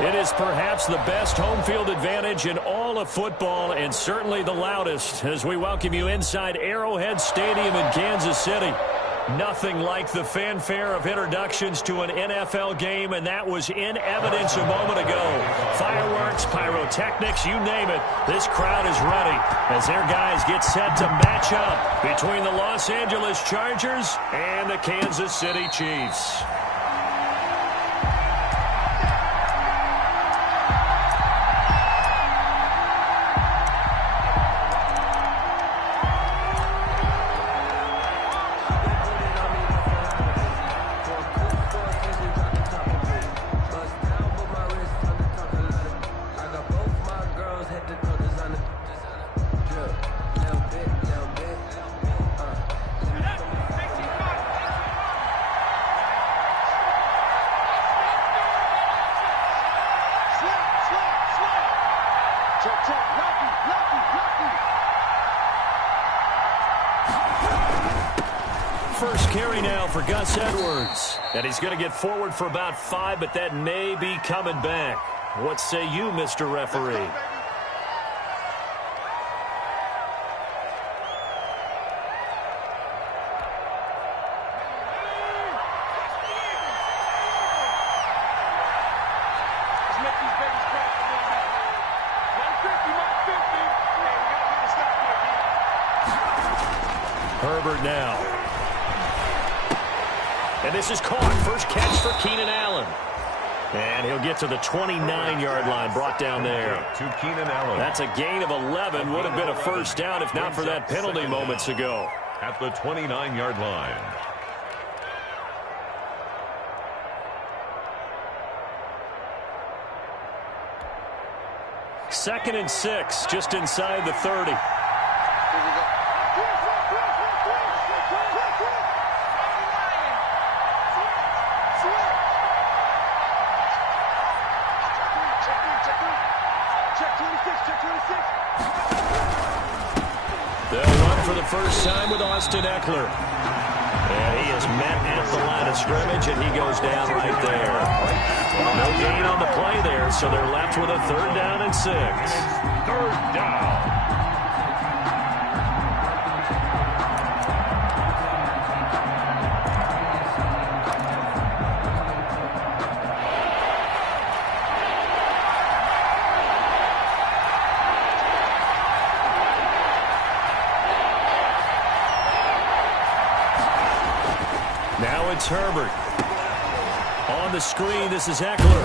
It is perhaps the best home field advantage in all of football and certainly the loudest as we welcome you inside Arrowhead Stadium in Kansas City. Nothing like the fanfare of introductions to an NFL game, and that was in evidence a moment ago. Fireworks, pyrotechnics, you name it. This crowd is ready as their guys get set to match up between the Los Angeles Chargers and the Kansas City Chiefs. First carry now for Gus Edwards. And he's going to get forward for about 5, but that may be coming back. What say you, Mr. Referee? Herbert now. And this is caught. First catch for Keenan Allen. And he'll get to the 29-yard line, brought down there. To Keenan Allen. That's a gain of 11. Would have been a first down if not for that penalty moments ago. At the 29-yard line. Second and 6, just inside the 30. They'll run for the first time with Austin Eckler. And he is met at the line of scrimmage, and he goes down right there. No gain on the play there, so they're left with a 3rd down and 6. 3rd down. Now it's Herbert. On the screen, this is Eckler.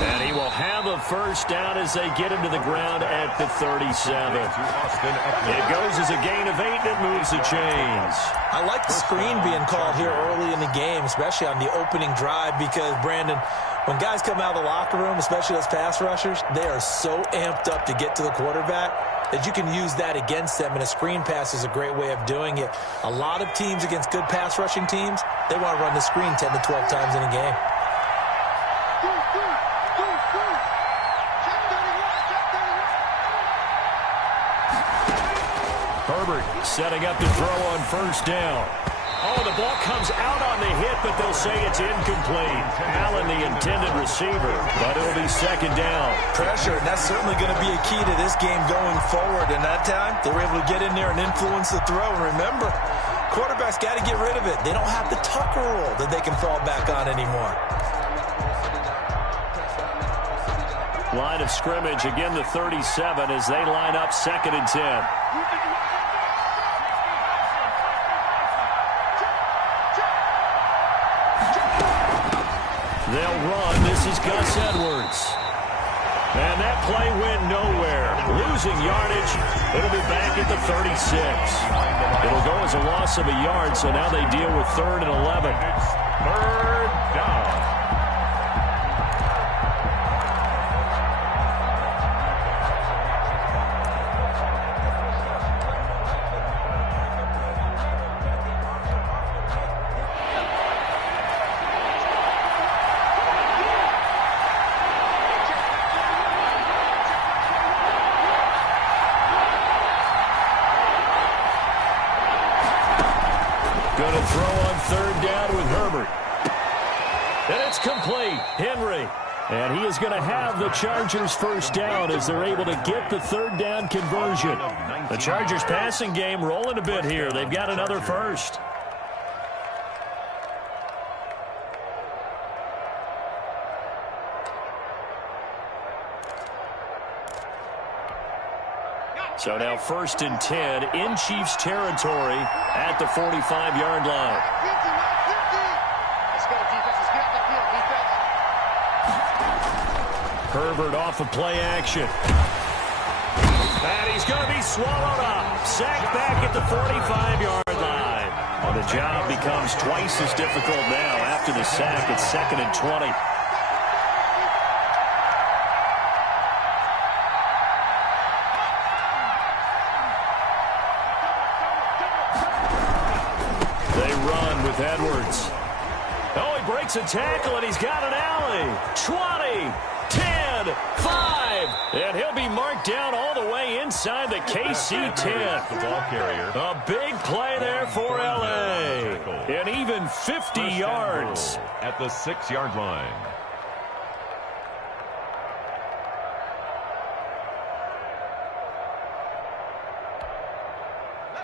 And he will have a first down as they get him to the ground at the 37. It goes as a gain of 8, and it moves the chains. I like the screen being called here early in the game, especially on the opening drive, because, Brandon, when guys come out of the locker room, especially those pass rushers, they are so amped up to get to the quarterback that you can use that against them, and a screen pass is a great way of doing it. A lot of teams against good pass rushing teams, they want to run the screen 10 to 12 times in a game. Herbert setting up to throw on first down. Oh, the ball comes out on the hit, but they'll say it's incomplete. Allen, the intended receiver, but it'll be 2nd down. Pressure, and that's certainly going to be a key to this game going forward. And that time, they were able to get in there and influence the throw. And remember, quarterbacks got to get rid of it. They don't have the Tucker rule that they can fall back on anymore. Line of scrimmage, again the 37 as they line up 2nd and 10. They'll run. This is Gus Edwards. And that play went nowhere. Losing yardage. It'll be back at the 36. It'll go as a loss of a yard, so now they deal with 3rd and 11. 3rd down. Going to throw on 3rd down with Herbert. And it's complete. Henry And he is going to have the Chargers first down as they're able to get the third down conversion. The Chargers passing game rolling a bit here. They've got another first. So now 1st and 10 in Chiefs territory at the 45-yard line. Herbert off of play action. And he's going to be swallowed up. Sacked back at the 45-yard line. Well, the job becomes twice as difficult now after the sack. It's 2nd and 20. Edwards. Oh, he breaks a tackle, and he's got an alley. 20, 10, 5. And he'll be marked down all the way inside the KC 10. The ball carrier. A big play there for L.A. And even 50 yards. At the 6-yard line.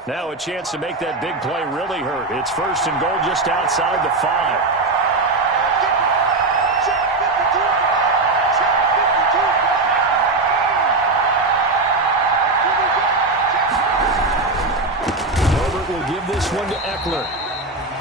Now a chance to make that big play really hurt. It's 1st and goal just outside the 5. Herbert will give this one to Eckler.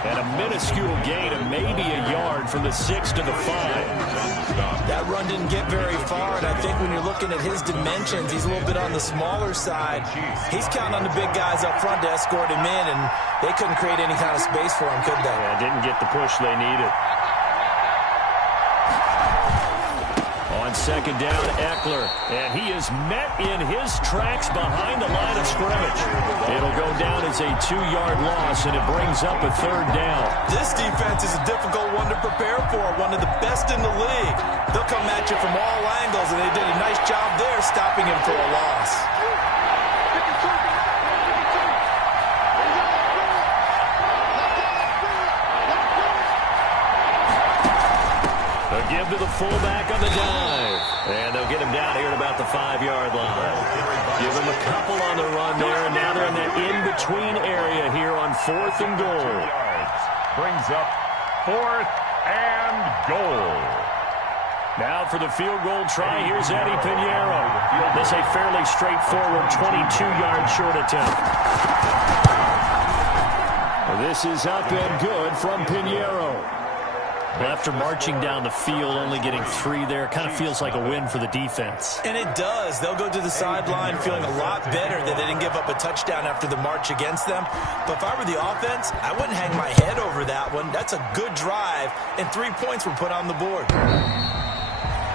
And a minuscule gain of maybe a yard from the 6 to the 5. That run didn't get very far, and I think when you're looking at his dimensions, he's a little bit on the smaller side. He's counting on the big guys up front to escort him in, and they couldn't create any kind of space for him, could they? Yeah, didn't get the push they needed. On 2nd down, Eckler, and he is met in his tracks behind the line of scrimmage. It'll go down as a 2-yard loss, and it brings up a 3rd down. This defense is a difficult one to prepare for, one of the best in the league. They'll come at you from all angles, and they did a nice job there stopping him for a loss. They'll give to the fullback on the dive. And they'll get him down here at about the 5-yard line. Give him a couple on the run there, and now they're in that in-between area here on 4th and goal. Brings up 4th and goal. Now for the field goal try, here's Eddie Pinheiro. This is a fairly straightforward 22-yard short attempt. This is up and good from Pinheiro. Well, after marching down the field, only getting 3 there, kind of feels like a win for the defense. And it does. They'll go to the sideline feeling a lot better that they didn't give up a touchdown after the march against them. But if I were the offense, I wouldn't hang my head over that one. That's a good drive, and 3 points were put on the board.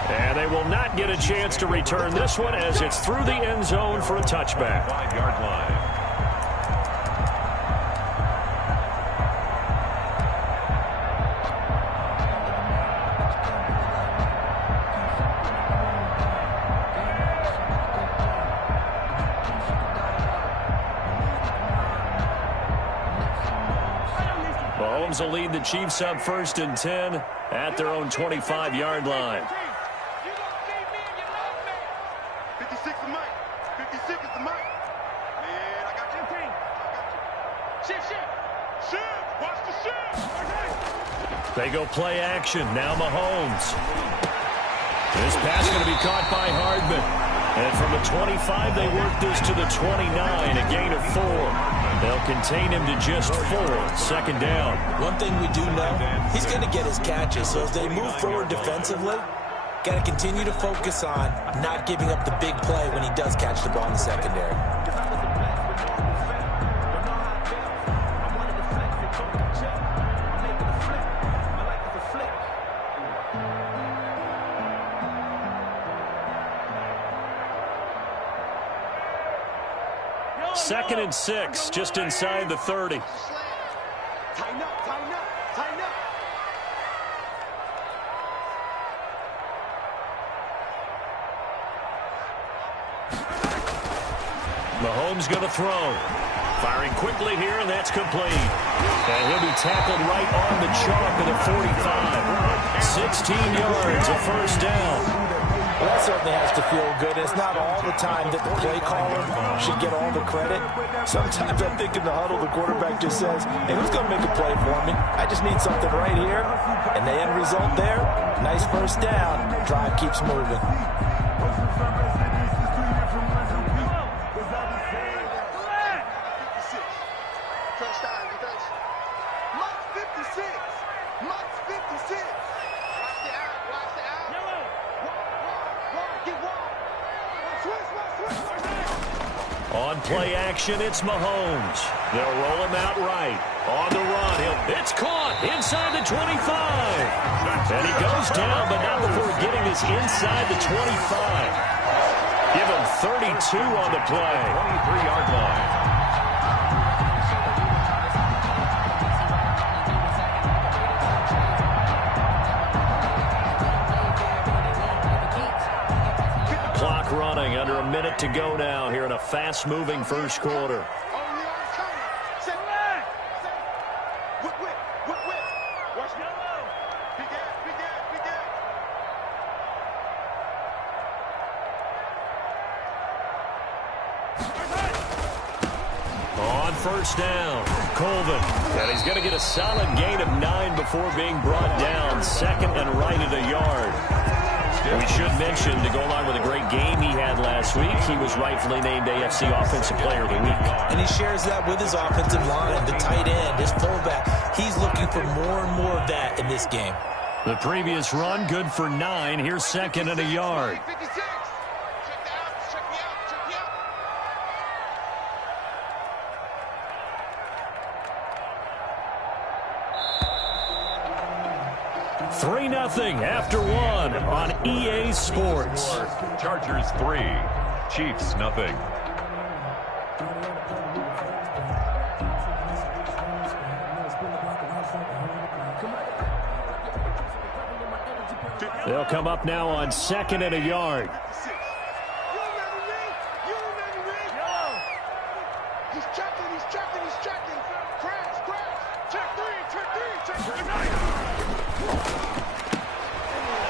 And they will not get a chance to return this one as it's through the end zone for a touchback. 5-yard line. Mahomes will lead the Chiefs up 1st and 10 at their own 25-yard line. 56 is Mike. 56 is the Mike. Man, I got you. Shift. Watch the shift. They go play action. Now Mahomes. This pass going to be caught by Hardman. And from the 25, they work this to the 29, a gain of 4. They'll contain him to just 4. 2nd down. One thing we do know, he's going to get his catches. So as they move forward defensively, got to continue to focus on not giving up the big play when he does catch the ball in the secondary. Second and 6, just inside the 30. Tighten up. Mahomes going to throw. Firing quickly here, and that's complete. And he'll be tackled right on the chalk of the 45. 16 yards, a first down. Well, that certainly has to feel good. It's not all the time that the play caller should get all the credit. Sometimes I think in the huddle, the quarterback just says, hey, who's going to make a play for me? I just need something right here. And the end result there, nice first down. Drive keeps moving. On play action, it's Mahomes. They'll roll him out right. On the run, it's caught inside the 25. And he goes down, but not before getting this inside the 25. Give him 32 on the play. 23-yard line. Clock running, under a minute to go now here in a fast-moving first quarter. On first down, Colvin. And he's going to get a solid gain of 9 before being brought down. Second and right at a yard. We should mention, to go along with a great game he had last week, he was rightfully named AFC Offensive Player of the Week. And he shares that with his offensive line, the tight end, his fullback. He's looking for more and more of that in this game. The previous run, good for 9. Here's second and a yard. Three 0 after one on EA Sports. Chargers 3, Chiefs 0. They'll come up now on second and a yard.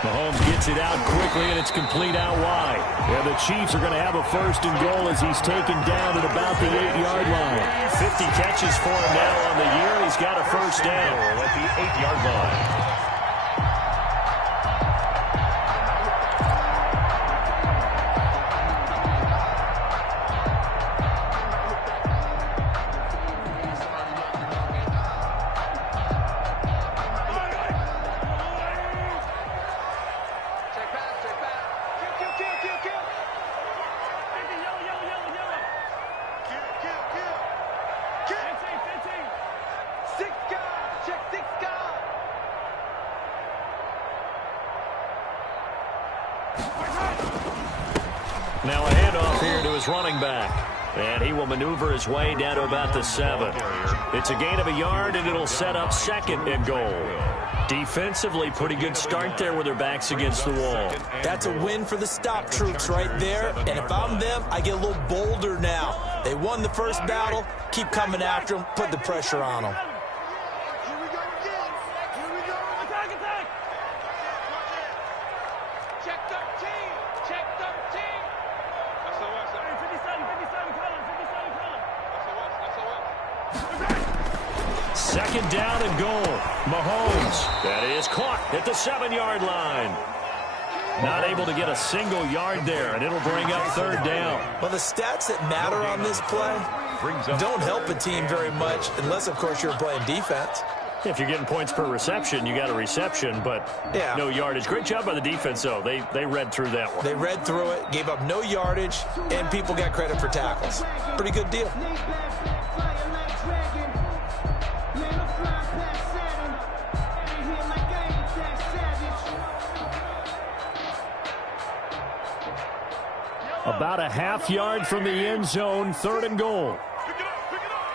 Mahomes gets it out quickly, and it's complete out wide. And the Chiefs are going to have a first and goal as he's taken down at about the 8-yard line. 50 catches for him now on the year. He's got a first down at the 8-yard line. Now a handoff here to his running back. And he will maneuver his way down to about the 7. It's a gain of a yard, and it'll set up second and goal. Defensively, pretty good start there with their backs against the wall. That's a win for the stop troops right there. And if I'm them, I get a little bolder now. They won the first battle. Keep coming after them. Put the pressure on them. Second down and goal. Mahomes. That is caught at the 7-yard line. Not able to get a single yard there, and it'll bring up third down. Well, the stats that matter on this play don't help a team very much unless, of course, you're playing defense. If you're getting points per reception, you got a reception, but no yardage. Great job by the defense, though. They read through that one. They read through it, gave up no yardage, and people got credit for tackles. Pretty good deal. About a half yard from the end zone, third and goal. Pick it up, pick it up,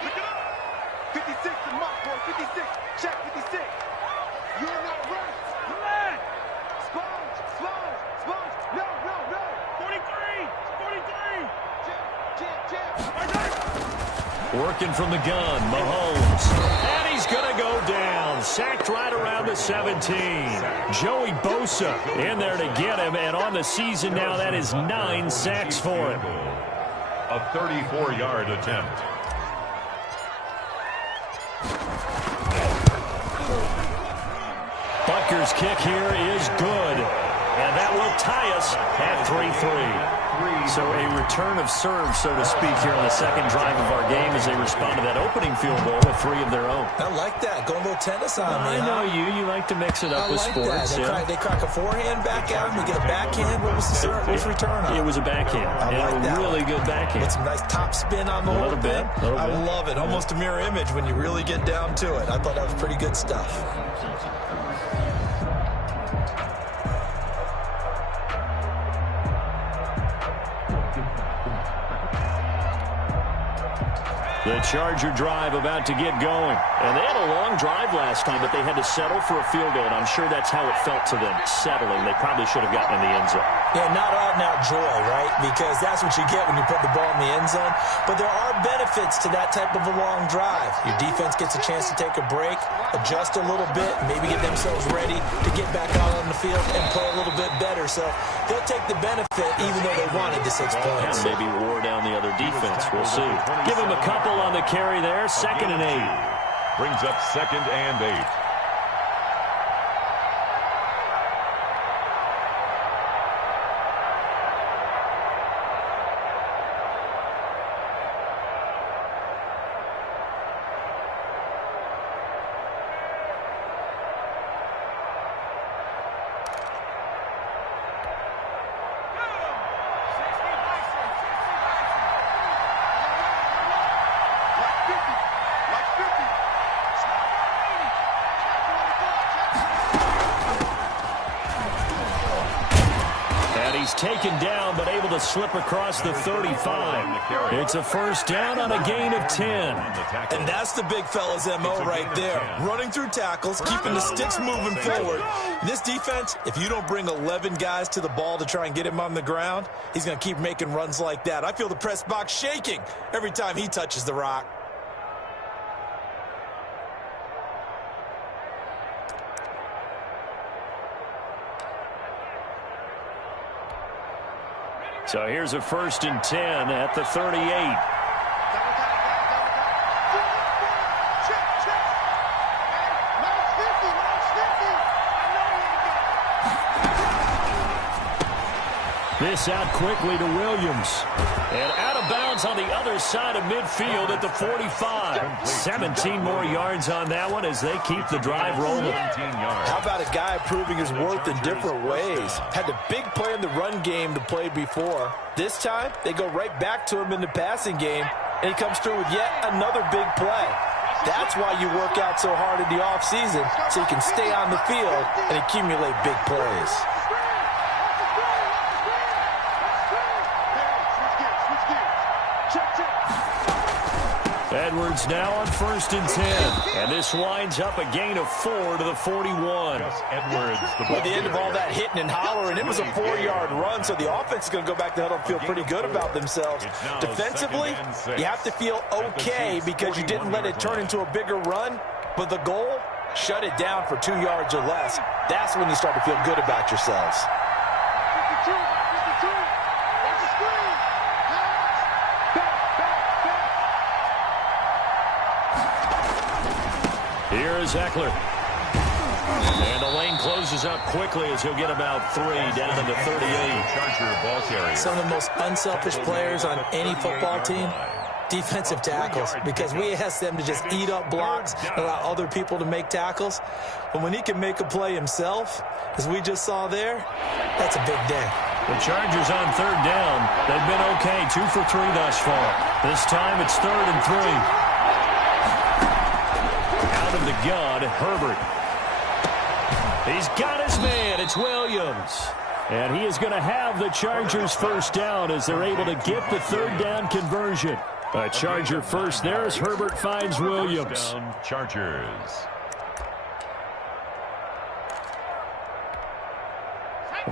pick it up. 56 to Mark, boy, 56. Check 56. You are not right. Come on. Sponge, sponge, sponge. No, no, no. 43, 43. Check. Working from the gun, Mahomes. And he's going to go down. sacked right around the 17. Joey Bosa in there to get him, and on the season now, that is 9 sacks for him. A 34-yard attempt. Butker's kick here is good, and that will tie us at 3-3. So a return of serve, so to speak, here on the second drive of our game as they respond to that opening field goal with 3 of their own. I like that. Going a little tennis on me. I know you like to mix it up with sports. They crack a forehand back at him. They get a backhand. What was the serve? What was the return on? It was a backhand. A really good backhand. With some nice top spin on the whole thing. I love it. Almost a mirror image when you really get down to it. I thought that was pretty good stuff. The Charger drive about to get going. And they had a long drive last time, but they had to settle for a field goal, and I'm sure that's how it felt to them, settling. They probably should have gotten in the end zone. Yeah, not out-and-out joy, right? Because that's what you get when you put the ball in the end zone. But there are benefits to that type of a long drive. Your defense gets a chance to take a break, adjust a little bit, maybe get themselves ready to get back out on the field and play a little bit better. So they'll take the benefit even though they wanted the 6 points. And maybe wore down the other defense. We'll see. Give them a couple on the carry there. 2nd and 8. Brings up 2nd and 8. Taken down, but able to slip across the 35. It's a first down on a gain of 10. And that's the big fella's MO right there. Running through tackles, keeping the sticks moving forward. This defense, if you don't bring 11 guys to the ball to try and get him on the ground, he's going to keep making runs like that. I feel the press box shaking every time he touches the rock. So here's a 1st and 10 at the 38. This out quickly to Williams. And out of bounds on the other side of midfield at the 45. 17 more yards on that one as they keep the drive rolling. How about a guy proving his worth in different ways? Had the big play in the run game to play before. This time, they go right back to him in the passing game, and he comes through with yet another big play. That's why you work out so hard in the offseason, so you can stay on the field and accumulate big plays. Edwards now on 1st and 10. And this winds up a gain of 4 to the 41. Edwards. At the end of all that hitting and hollering, it was a 4-yard run, so the offense is going to go back to huddle and feel pretty good about themselves. Defensively, you have to feel okay because you didn't let it turn into a bigger run, but the goal, shut it down for 2 yards or less. That's when you start to feel good about yourselves. Here is Eckler. And the lane closes up quickly as he'll get about 3 down to the 38. Charger ball carrier. Some of the most unselfish players on any football team, defensive tackles, because we ask them to just eat up blocks, allow other people to make tackles. But when he can make a play himself, as we just saw there, that's a big day. The Chargers on 3rd down. They've been okay, 2 for 3 thus far. This time it's 3rd and 3. Out of the gun, Herbert. He's got his man. It's Williams. And he is going to have the Chargers first down as they're able to get the 3rd down conversion. A Charger first there as Herbert finds Williams. Chargers.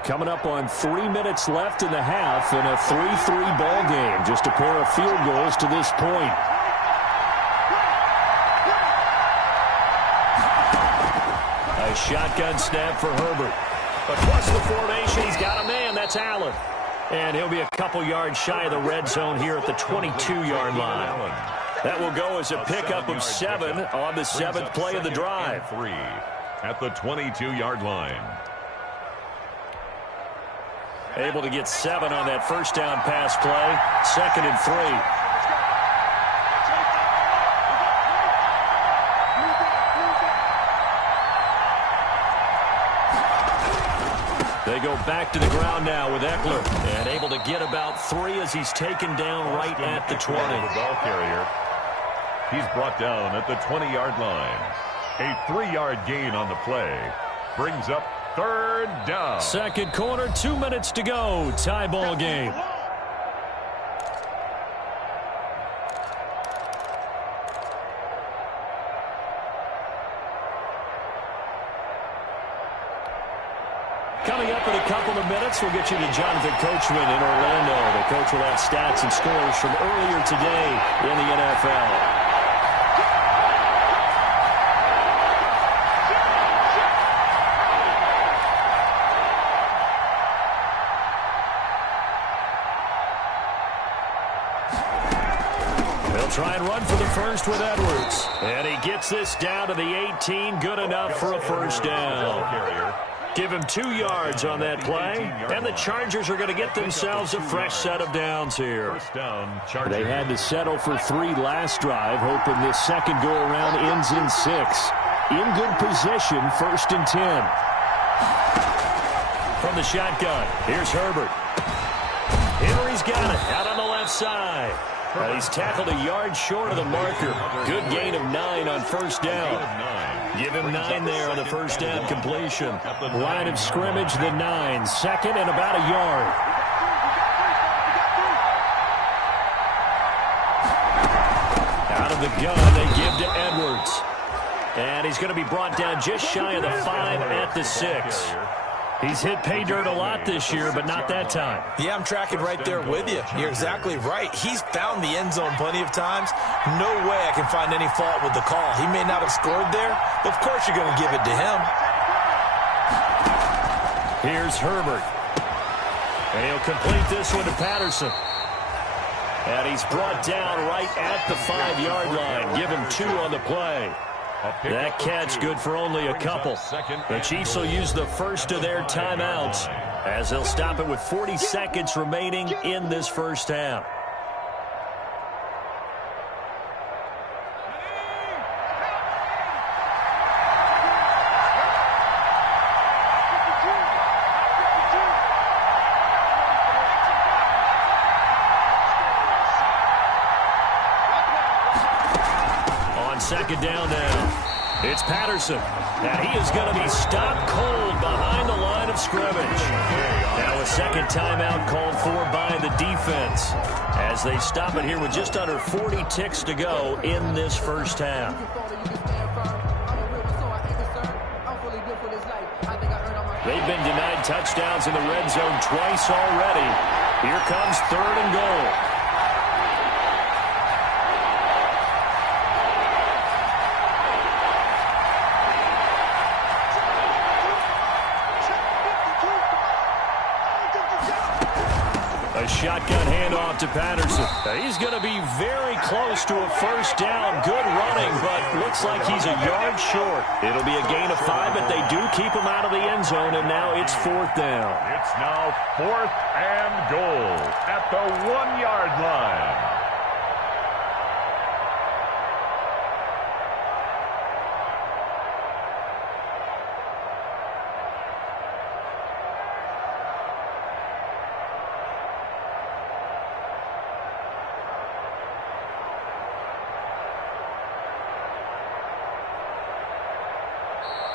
Coming up on 3 minutes left in the half in a 3-3 ball game. Just a pair of field goals to this point. Shotgun snap for Herbert. Across the formation, he's got a man. That's Allen. And he'll be a couple yards shy of the red zone here at the 22-yard line. That will go as a pickup of 7 on the 7th play of the drive. 3 at the 22-yard line. Able to get 7 on that first down pass play. 2nd and 3. They go back to the ground now with Eckler, and able to get about 3 as he's taken down right at the 20. The ball carrier. He's brought down at the 20-yard line. A 3-yard gain on the play. Brings up 3rd down. Second quarter, 2 minutes to go. Tie ball game. Coming up in a couple of minutes, we'll get you to Jonathan Coachman in Orlando. The coach will have stats and scores from earlier today in the NFL. They'll try and run for the first with Edwards. And he gets this down to the 18. Good enough for a first down. Give him 2 yards on that play, and the Chargers are going to get themselves a fresh set of downs here. They had to settle for 3 last drive, hoping this second go-around ends in 6. In good position, 1st and 10. From the shotgun, here's Herbert. Henry's got it, out on the left side. He's tackled a yard short of the marker. Good gain of 9 on first down. Give him 9 there on the first down completion. Line of scrimmage, the 9. 2nd and about a yard. Out of the gun, they give to Edwards. And he's going to be brought down just shy of the 5 at the 6. He's hit pay dirt a lot this year, but not that time. Yeah, I'm tracking right there with you. You're exactly right. He's found the end zone plenty of times. No way I can find any fault with the call. He may not have scored there, but of course you're going to give it to him. Here's Herbert. And he'll complete this one to Patterson. And he's brought down right at the 5-yard line. Give him 2 on the play. That catch good for only a couple. The Chiefs will use the first of their timeouts as they'll stop it with 40 seconds remaining in this first half. On second down now. It's Patterson, and he is going to be stopped cold behind the line of scrimmage. Now a second timeout called for by the defense as they stop it here with just under 40 ticks to go in this first half. They've been denied touchdowns in the red zone twice already. Here comes 3rd and goal. A shotgun handoff to Patterson. He's going to be very close to a first down. Good running, but looks like he's a yard short. It'll be a gain of 5, but they do keep him out of the end zone, and now it's 4th down. It's now 4th and goal at the 1-yard line.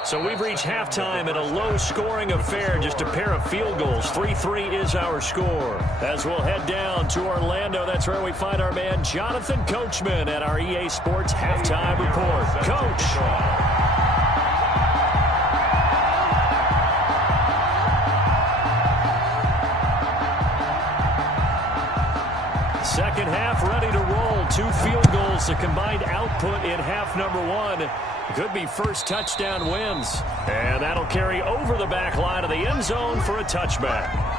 So we've reached halftime in a low-scoring affair, just a pair of field goals. 3-3 is our score. As we'll head down to Orlando, that's where we find our man Jonathan Coachman at our EA Sports Halftime Report. Coach. Second half ready to roll. 2 field goals, the combined output in half number 1. Could be first touchdown wins. And that'll carry over the back line of the end zone for a touchback.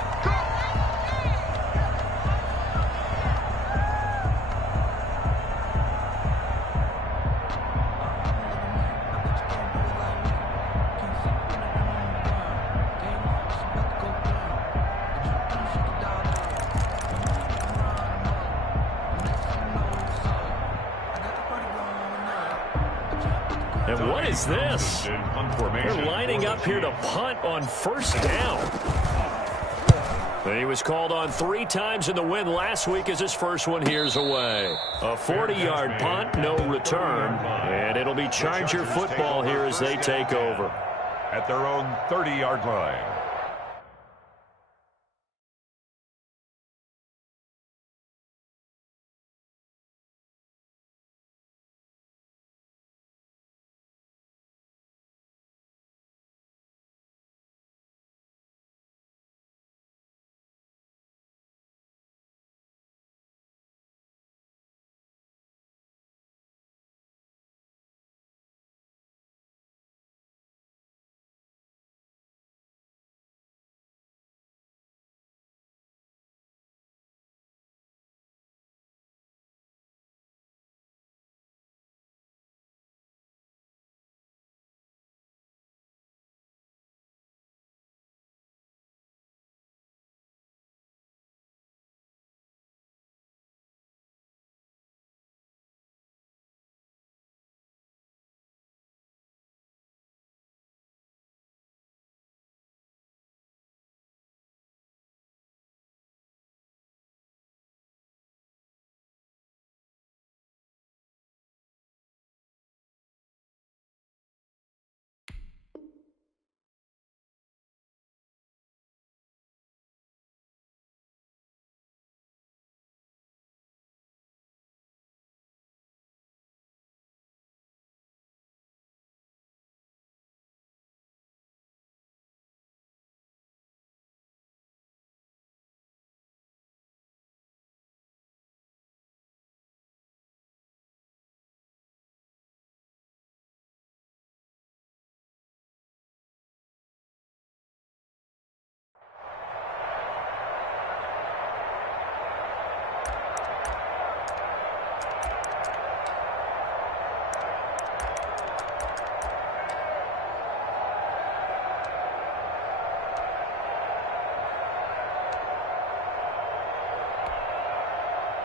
And what is this? They're lining up here to punt on first down. He was called on 3 times in the win last week as his first one here's away. A 40-yard punt, no return. And it'll be Charger football here as they take over. At their own 30-yard line.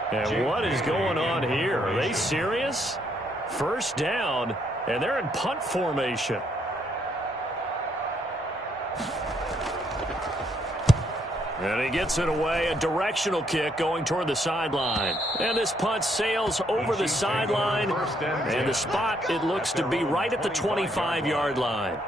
And what is going on here? Are they serious? First down, and they're in punt formation. And he gets it away, a directional kick going toward the sideline. And this punt sails over the sideline, and the spot, it looks to be right at the 25-yard line.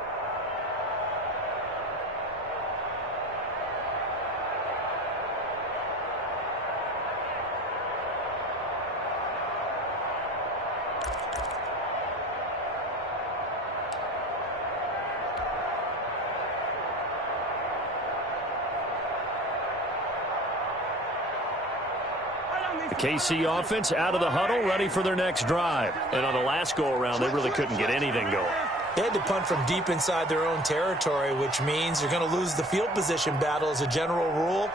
KC offense out of the huddle, ready for their next drive. And on the last go-around, they really couldn't get anything going. They had to punt from deep inside their own territory, which means you're going to lose the field position battle as a general rule.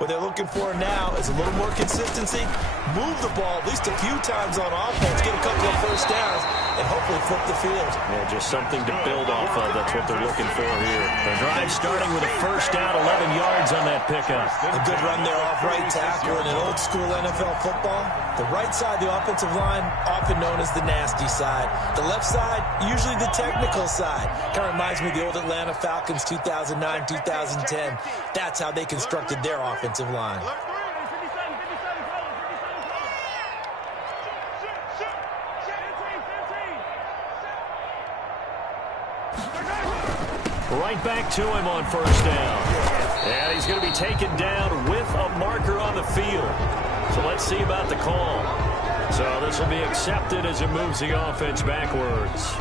What they're looking for now is a little more consistency, move the ball at least a few times on offense, get a couple of first downs, and hopefully flip the field. Yeah, just something to build off of. That's what they're looking for here. The drive starting with a first down, 11 yards on that pickup. A good run there off right tackle in an old-school NFL football. The right side, the offensive line, often known as the nasty side. The left side, usually the technical side. Kind of reminds me of the old Atlanta Falcons 2009-2010. That's how they constructed their offensive line. Right back to him on first down. And he's going to be taken down with a marker on the field. So let's see about the call. So this will be accepted as it moves the offense backwards.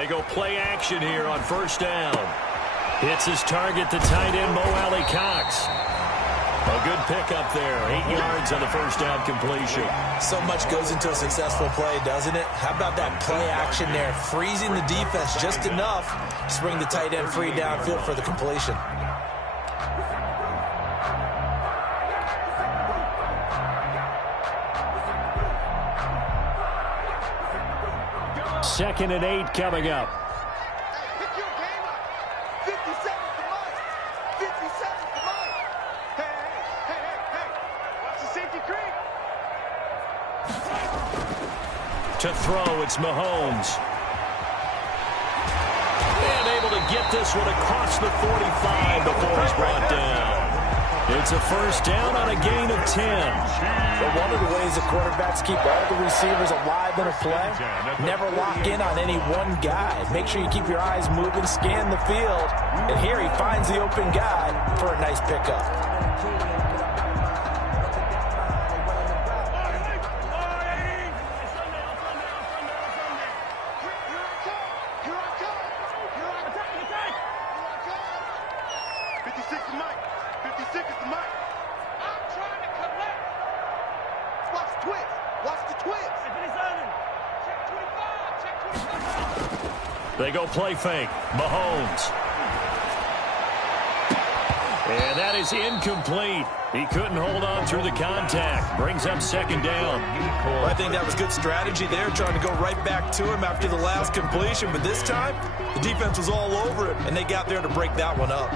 They go play action here on first down. Hits his target, the tight end, Mo Alley Cox. A good pickup there. 8 yards on the first down completion. So much goes into a successful play, doesn't it? How about that play action there? Freezing the defense just enough to bring the tight end free downfield for the completion. Second and 8 coming up. Pick your game up. 50 seconds to Mike. 50 seconds to Mike. Hey. Watch the safety creep. To throw, it's Mahomes. And able to get this one across the 45 before he's brought down. It's a first down on a gain of 10. But one of the ways the quarterbacks keep all the receivers alive in a play, never lock in on any one guy. Make sure you keep your eyes moving, scan the field. And here he finds the open guy for a nice pickup. They go play fake. Mahomes. And that is incomplete. He couldn't hold on through the contact. Brings up second down. Well, I think that was good strategy there, trying to go right back to him after the last completion. But this time, the defense was all over him, and they got there to break that one up.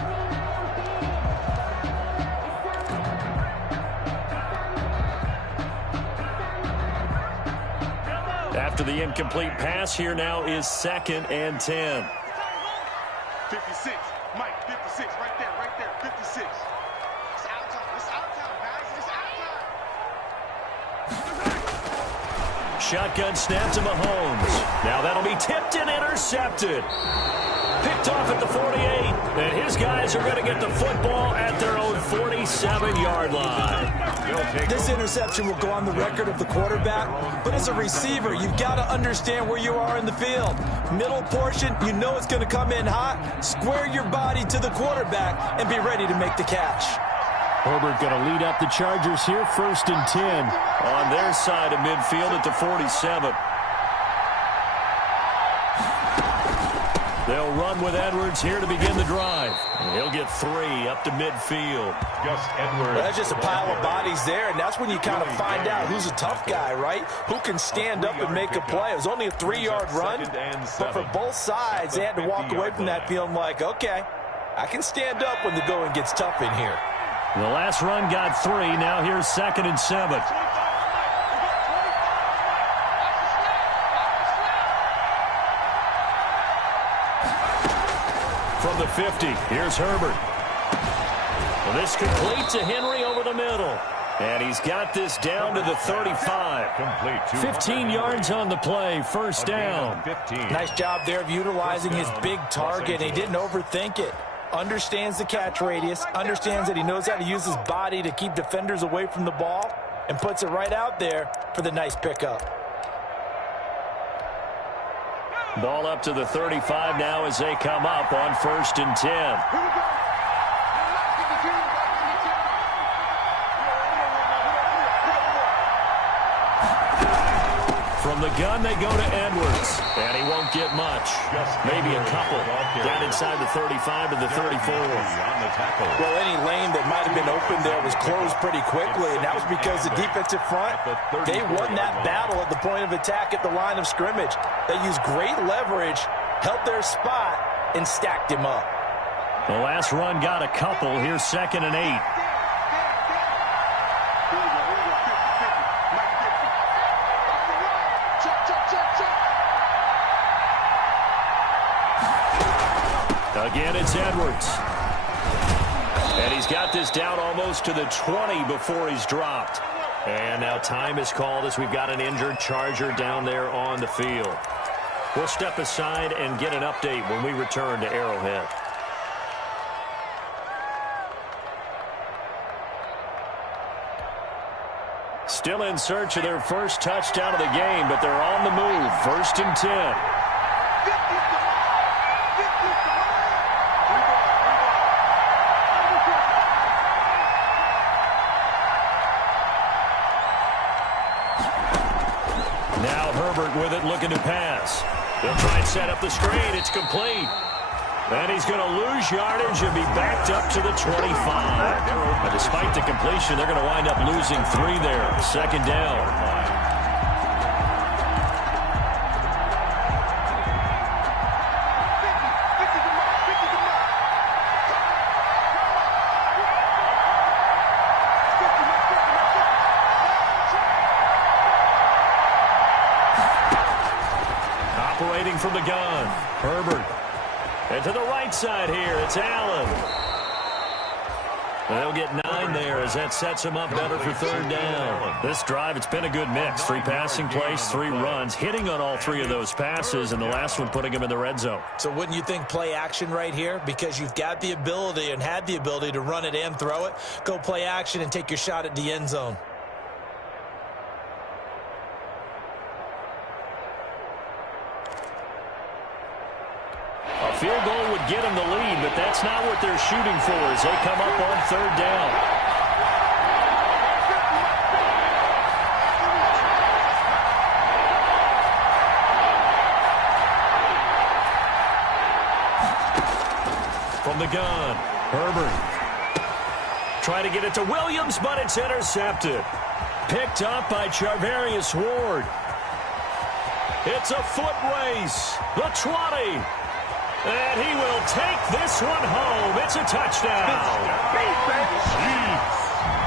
After the incomplete pass, here now is second and 10. 56. Mike, 56. Right there. 56. It's out time. Guys. It's out time. Shotgun snap to Mahomes. Now that'll be tipped and intercepted. Picked off at the 48. And his guys are going to get the football at their own 47-yard line. This interception will go on the record of the quarterback, but as a receiver, you've got to understand where you are in the field. Middle portion, you know it's going to come in hot. Square your body to the quarterback and be ready to make the catch. Herbert going to lead up the Chargers here, first and 10 on their side of midfield at the 47. They'll run with Edwards here to begin the drive. He'll get 3 up to midfield. Gus Edwards. Well, that's just a pile of bodies there, and that's when you kind of find out who's a tough guy, right? Who can stand up and make a play. It was only a 3-yard run, but for both sides, they had to walk away from that feeling like, okay, I can stand up when the going gets tough in here. The last run got 3. Now here's second and 7. From the 50, here's Herbert. Well, this complete to Henry over the middle. And he's got this down to the 35. 15 yards on the play, first down. Nice job there of utilizing his big target. He didn't overthink it. Understands the catch radius, understands that he knows how to use his body to keep defenders away from the ball, and puts it right out there for the nice pickup. Ball up to the 35 now as they come up on first and 10. From the gun, they go to Edwards. And he won't get much. Maybe a couple. Down inside the 35 to the 34. Well, any lane that might have been open there was closed pretty quickly, and that was because the defensive front, they won that battle at the point of attack at the line of scrimmage. They used great leverage, held their spot, and stacked him up. The last run got a couple. Here's second and 8. Again, it's Edwards. And he's got this down almost to the 20 before he's dropped. And now time is called as we've got an injured Charger down there on the field. We'll step aside and get an update when we return to Arrowhead. Still in search of their first touchdown of the game, but they're on the move. First and 10. with it, looking to pass. They'll try and set up the screen. It's complete. And he's going to lose yardage and be backed up to the 25. But despite the completion, they're going to wind up losing 3 there. Second down. Operating from the gun, Herbert. And to the right side here, it's Allen. And they'll get 9 there as that sets him up better for third down. This drive, it's been a good mix. 3 passing plays, 3 runs, hitting on all 3 of those passes, and the last one putting him in the red zone. So wouldn't you think play action right here? Because you've got the ability and had the ability to run it and throw it. Go play action and take your shot at the end zone. Field goal would get them the lead, but that's not what they're shooting for as they come up on third down. From the gun, Herbert. Try to get it to Williams, but it's intercepted. Picked up by Charvarius Ward. It's a foot race. The 20. And he will take this one home. It's a touchdown.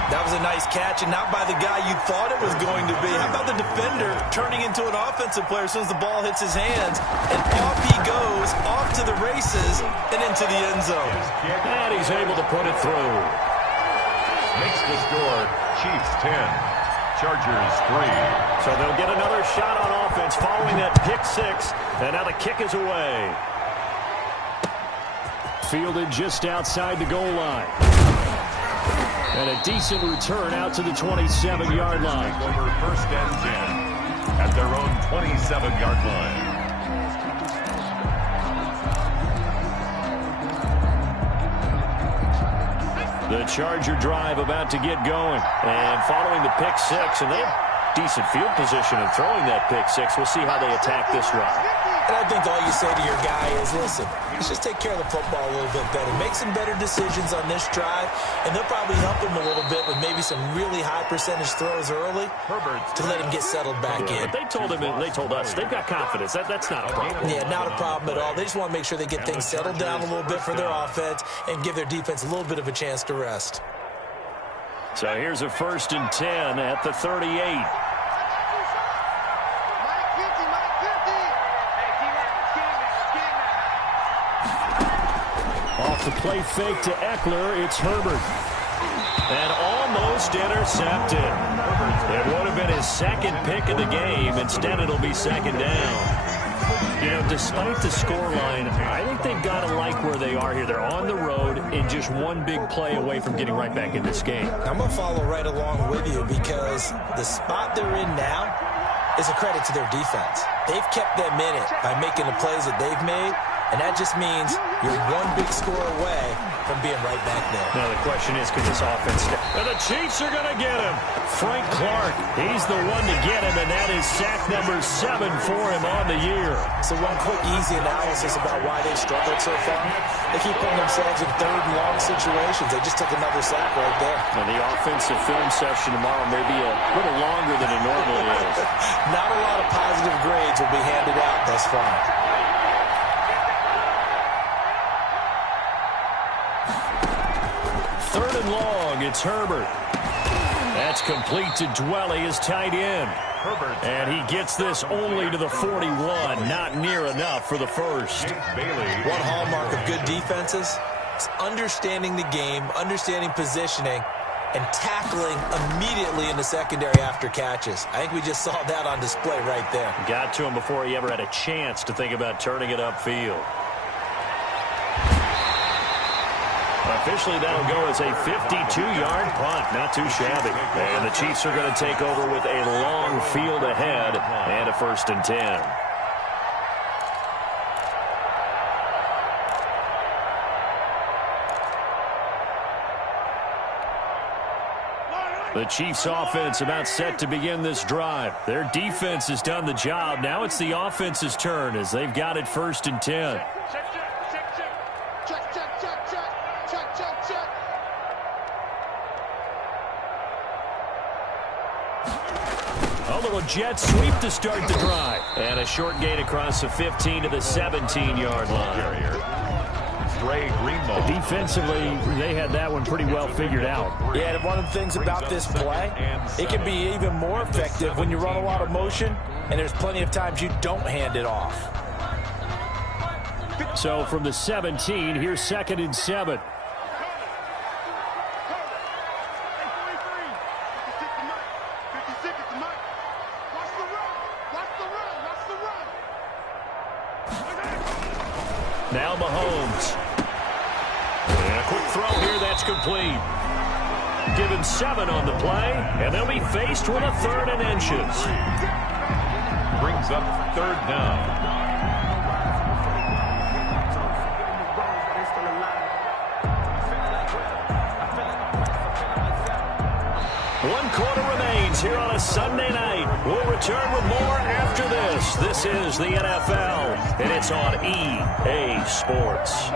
That was a nice catch, and not by the guy you thought it was going to be. How about the defender turning into an offensive player as soon as the ball hits his hands? And off he goes, off to the races, and into the end zone. And he's able to put it through. Makes the score Chiefs 10, Chargers 3. So they'll get another shot on offense following that pick 6, and now the kick is away. Fielded just outside the goal line. And a decent return out to the 27-yard line. Over first and 10 at their own 27-yard line. The Charger drive about to get going. And following the pick 6, and they have decent field position in throwing that pick 6. We'll see how they attack this drive. And I think all you say to your guy is, listen, let's just take care of the football a little bit better. Make some better decisions on this drive, and they'll probably help him a little bit with maybe some really high percentage throws early to let him get settled back in. But they told him, and they told us, they've got confidence. That's not a problem. Yeah, not a problem at all. They just want to make sure they get things settled down a little bit for their offense and give their defense a little bit of a chance to rest. So here's a 1st and 10 at the 38. Off the play fake to Eckler, it's Herbert. And almost intercepted. It would have been his 2nd pick of the game. Instead, it'll be 2nd down. You know, despite the scoreline, I think they've got to like where they are here. They're on the road and just one big play away from getting right back in this game. I'm going to follow right along with you because the spot they're in now is a credit to their defense. They've kept them in it by making the plays that they've made. And that just means you're one big score away from being right back there. Now the question is, can this offense stay? And the Chiefs are going to get him. Frank Clark, he's the one to get him, and that is sack number 7 for him on the year. So one quick, easy analysis about why they've struggled so far. They keep putting themselves in 3rd and long situations. They just took another sack right there. And the offensive film session tomorrow may be a little longer than it normally is. Not a lot of positive grades will be handed out thus far. 3rd and long, it's Herbert. That's complete to Dwelly, his tight end. Herbert. And he gets this only to the 41. Not near enough for the first. One hallmark of good defenses is understanding the game, understanding positioning, and tackling immediately in the secondary after catches. I think we just saw that on display right there. Got to him before he ever had a chance to think about turning it upfield. Officially, that'll go as a 52-yard punt. Not too shabby. And the Chiefs are going to take over with a long field ahead and a 1st and 10. The Chiefs offense about set to begin this drive. Their defense has done the job. Now it's the offense's turn as they've got it 1st and 10. A little jet sweep to start the drive. And a short gain across the 15 to the 17-yard line. Defensively, they had that one pretty well figured out. Yeah, and one of the things about this play, it can be even more effective when you run a lot of motion, and there's plenty of times you don't hand it off. So from the 17, here's 2nd and 7. Now Mahomes. And a quick throw here that's complete. Give him 7 on the play, and they'll be faced with a 3rd and inches. Brings up 3rd down. One quarter remains here on a Sunday night. We'll return with more after this. This is the NFL, and it's on EA Sports.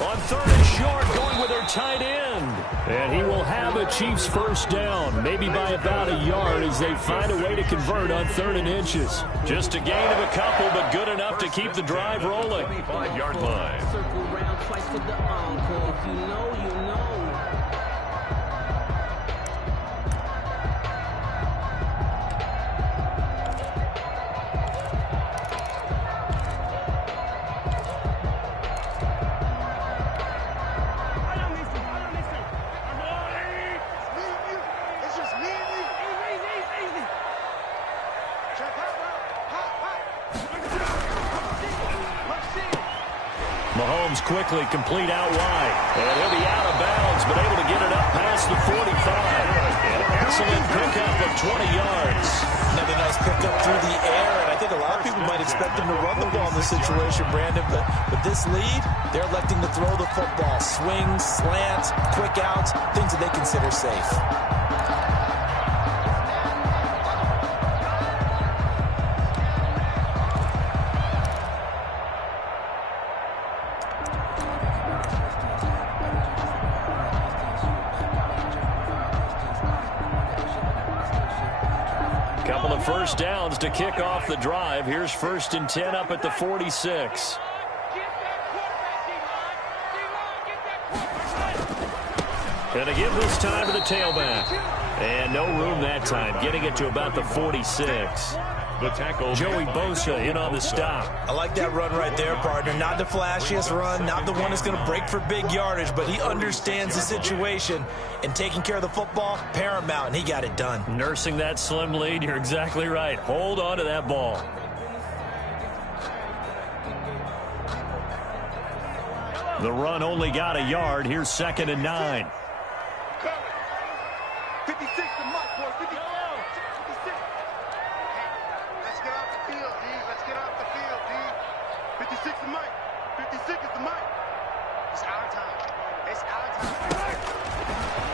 On 3rd and short, going with their tight end. And he will have a Chiefs 1st down, maybe by about a yard as they find a way to convert on 3rd and inches. Just a gain of a couple, but good enough to keep the drive rolling. 25-yard line. Circle round twice for the encore. If you know, you know. Mahomes quickly complete out wide. And he'll be out of bounds, but able to get it up past the 45. An excellent pickup of 20 yards. Another nice pickup through the air, and I think a lot of people might expect him to run the ball in this situation, Brandon. But with this lead, they're electing to throw the football. Swings, slants, quick outs, things that they consider safe. Couple of 1st downs to kick off the drive. Here's 1st and 10 up at the 46. And a give this time to the tailback. And no room that time, getting it to about the 46. The tackle. Joey Bosa in on the stop. I like that run right there, partner. Not the flashiest run, not the one that's going to break for big yardage, but he understands the situation, and taking care of the football, paramount, and he got it done. Nursing that slim lead, you're exactly right. Hold on to that ball. The run only got a yard. Here's 2nd and 9. 56 to Mike, boy. 56. Let's get off the field, D. Let's get off the field, D. 56 to Mike. 56 is the Mike. It's our time. It's our time.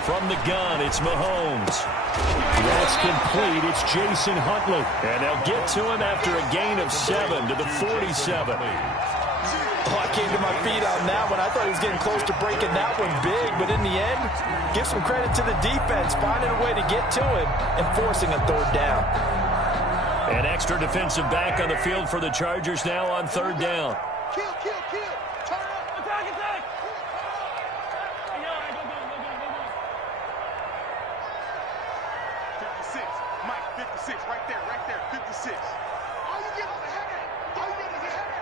From the gun, it's Mahomes. That's complete. It's Jason Huntley. And they'll get to him after a gain of 7 to the 47. Oh, I came to my feet on that one. I thought he was getting close to breaking that one big, but in the end, give some credit to the defense, finding a way to get to him and forcing a 3rd down. An extra defensive back on the field for the Chargers now on 3rd down. Kill, kill, kill. Turn up. Attack, attack. 56. Mike, 56. Right there, 56. All you get is a headache. All you get is a headache.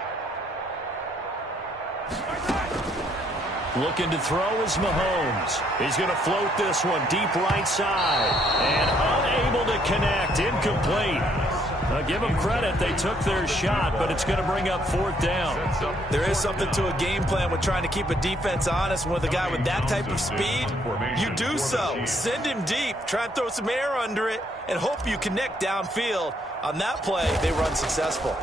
Looking to throw is Mahomes. He's going to float this one deep right side. And unable to connect. Incomplete. give them credit. They took their shot, but it's going to bring up 4th down. There is something to a game plan with trying to keep a defense honest. With a guy with that type of speed, you do so. Send him deep. Try and throw some air under it and hope you connect downfield. On that play, they were unsuccessful.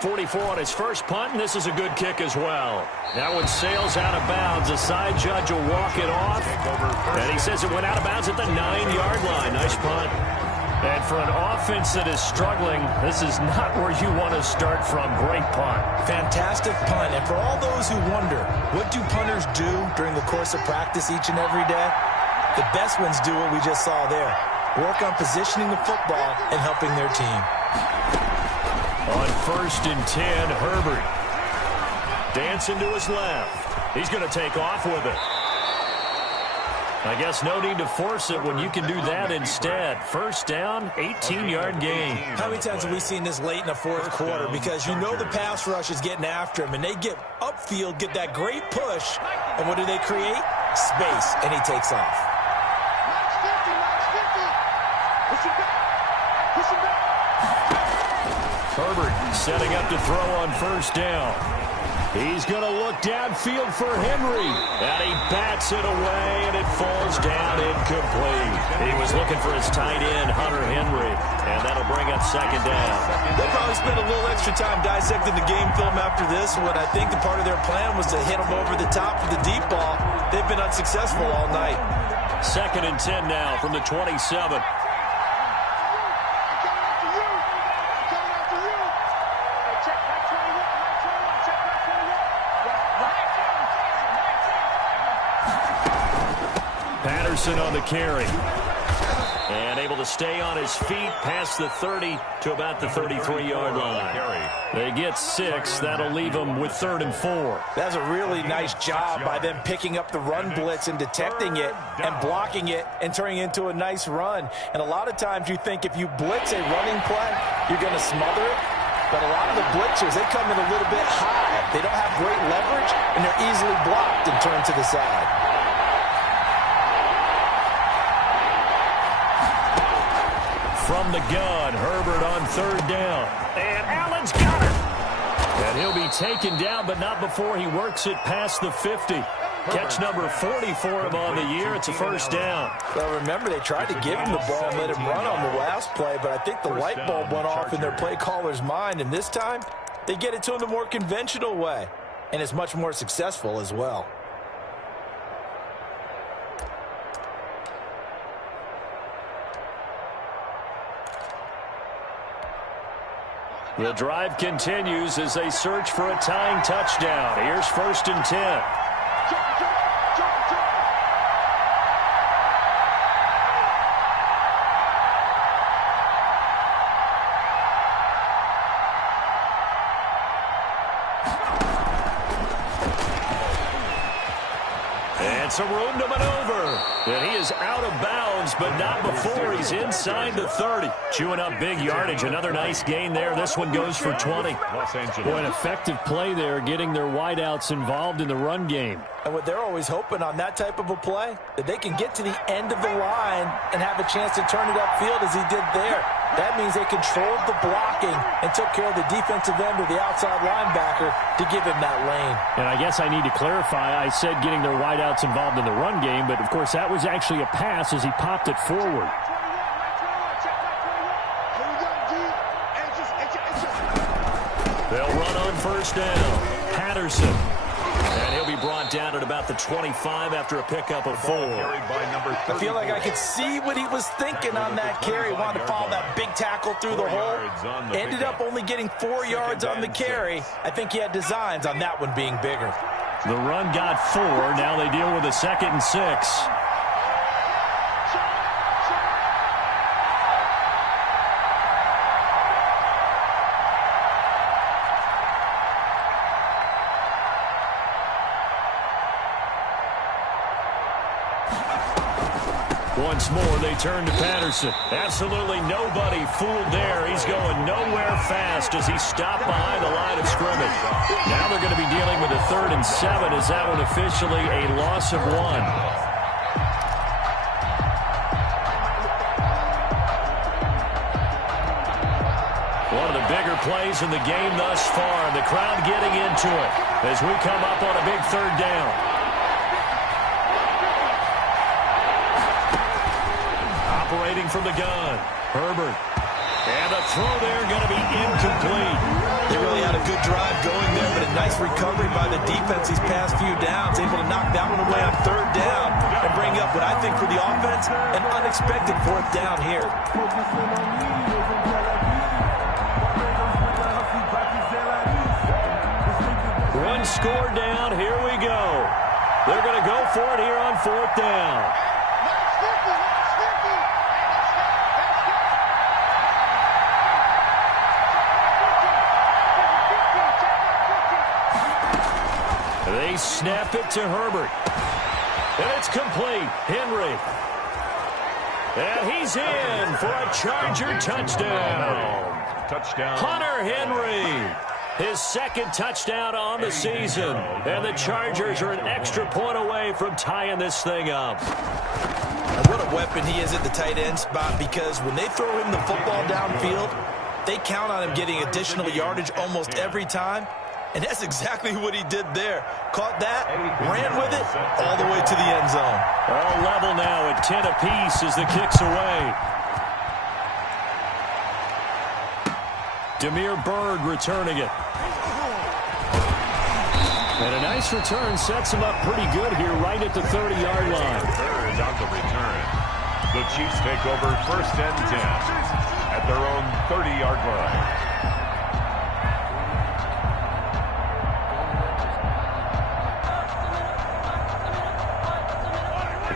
44 on his first punt, and this is a good kick as well. That one sails out of bounds. The side judge will walk it off, and he says it went out of bounds at the 9-yard line. Nice punt. And for an offense that is struggling, this is not where you want to start from. Great punt. Fantastic punt. And for all those who wonder, what do punters do during the course of practice each and every day? The best ones do what we just saw there. Work on positioning the football and helping their team. On 1st and 10, Herbert. Dancing to his left. He's going to take off with it. I guess no need to force it when you can do that instead. 1st down, 18-yard gain. How many times have we seen this late in the 4th quarter? Because you know the pass rush is getting after him, and they get upfield, get that great push, and what do they create? Space, and he takes off. Herbert setting up to throw on 1st down. He's going to look downfield for Henry. And he bats it away, and it falls down incomplete. He was looking for his tight end, Hunter Henry. And that'll bring up 2nd down. They'll probably spend a little extra time dissecting the game film after this one. I think the part of their plan was to hit him over the top of the deep ball. They've been unsuccessful all night. 2nd and 10 now from the 27. On the carry. And able to stay on his feet past the 30 to about the 33-yard line. They get 6. That'll leave them with 3rd and 4. That's a really nice job by them picking up the run blitz and detecting it and blocking it and turning it into a nice run. And a lot of times you think if you blitz a running play, you're going to smother it. But a lot of the blitzers, they come in a little bit high. They don't have great leverage, and they're easily blocked and turned to the side. From the gun, Herbert on 3rd down. And Allen's got it. And he'll be taken down, but not before he works it past the 50. Catch number 40 for him on the year. It's a 1st down. Well, remember, they tried to give him the ball and let him run on the last play, but I think the light bulb went off in their play caller's mind, and this time they get it to him the more conventional way, and it's much more successful as well. The drive continues as they search for a tying touchdown. Here's 1st and 10. And some room to maneuver. And he is out of bounds, but not before he's inside the 30. Chewing up big yardage. Another nice gain there. This one goes for 20. Boy, an effective play there, getting their wideouts involved in the run game. And what they're always hoping on that type of a play, that they can get to the end of the line and have a chance to turn it upfield as he did there. That means they controlled the blocking and took care of the defensive end or the outside linebacker to give him that lane. And I guess I need to clarify, I said getting their wideouts involved in the run game, but of course that was actually a pass as he popped it forward. They'll run on 1st down. Patterson. And he'll be brought down at about the 25 after a pickup of 4. I feel like I could see what he was thinking on that carry. Wanted to follow that big tackle through the hole. Ended up only getting 4 yards on the carry. I think he had designs on that one being bigger. The run got 4. Now they deal with a 2nd and 6. Once more, they turn to Patterson. Absolutely nobody fooled there. He's going nowhere fast as he stopped behind the line of scrimmage. Now they're going to be dealing with a 3rd and 7. Is that one officially a loss of 1? One of the bigger plays in the game thus far, and the crowd getting into it as we come up on a big third down. Operating from the gun, Herbert. And the throw there going to be incomplete. They really had a good drive going there, but a nice recovery by the defense these past few downs. Able to knock that one away on third down and bring up what I think for the offense, an unexpected fourth down here. One score down. Here we go. They're going to go for it here on fourth down. They snap it to Herbert. And it's complete. Henry. And he's in for a Charger touchdown. Touchdown. Hunter Henry. His second touchdown on the season. And the Chargers are an extra point away from tying this thing up. And what a weapon he is at the tight end spot, because when they throw him the football downfield, they count on him getting additional yardage almost every time. And that's exactly what he did there. Caught that, ran with it, all the way to the end zone. All level now at 10 apiece as the kick's away. Demir Bird returning it. And a nice return sets him up pretty good here right at the 30-yard line. Third on the return. The Chiefs take over first and 10 at their own 30-yard line.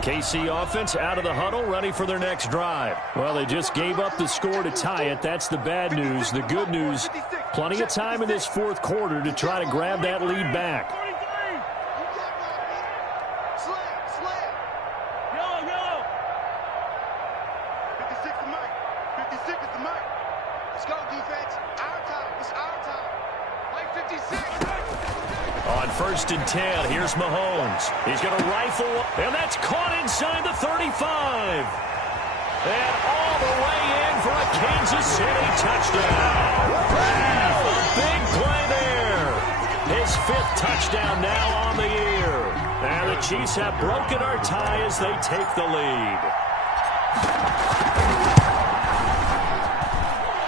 KC offense out of the huddle, ready for their next drive. Well, they just gave up the score to tie it. That's the bad news. The good news, plenty of time in this fourth quarter to try to grab that lead back. On first and 10, here's Mahomes. He's going to rifle, and that's caught inside the 35. And all the way in for a Kansas City touchdown. Wow, a big play there. His fifth touchdown now on the year. And the Chiefs have broken our tie as they take the lead.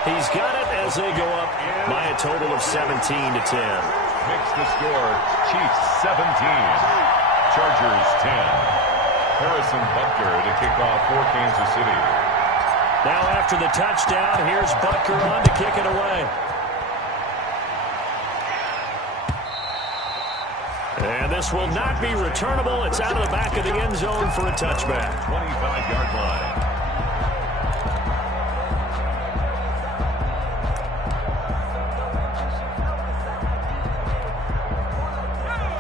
He's got it as they go up by a total of 17-10. Makes the score Chiefs 17, Chargers 10. Harrison Butker to kick off for Kansas City. Now after the touchdown, here's Butker on to kick it away. And this will not be returnable. It's out of the back of the end zone for a touchback. 25-yard line.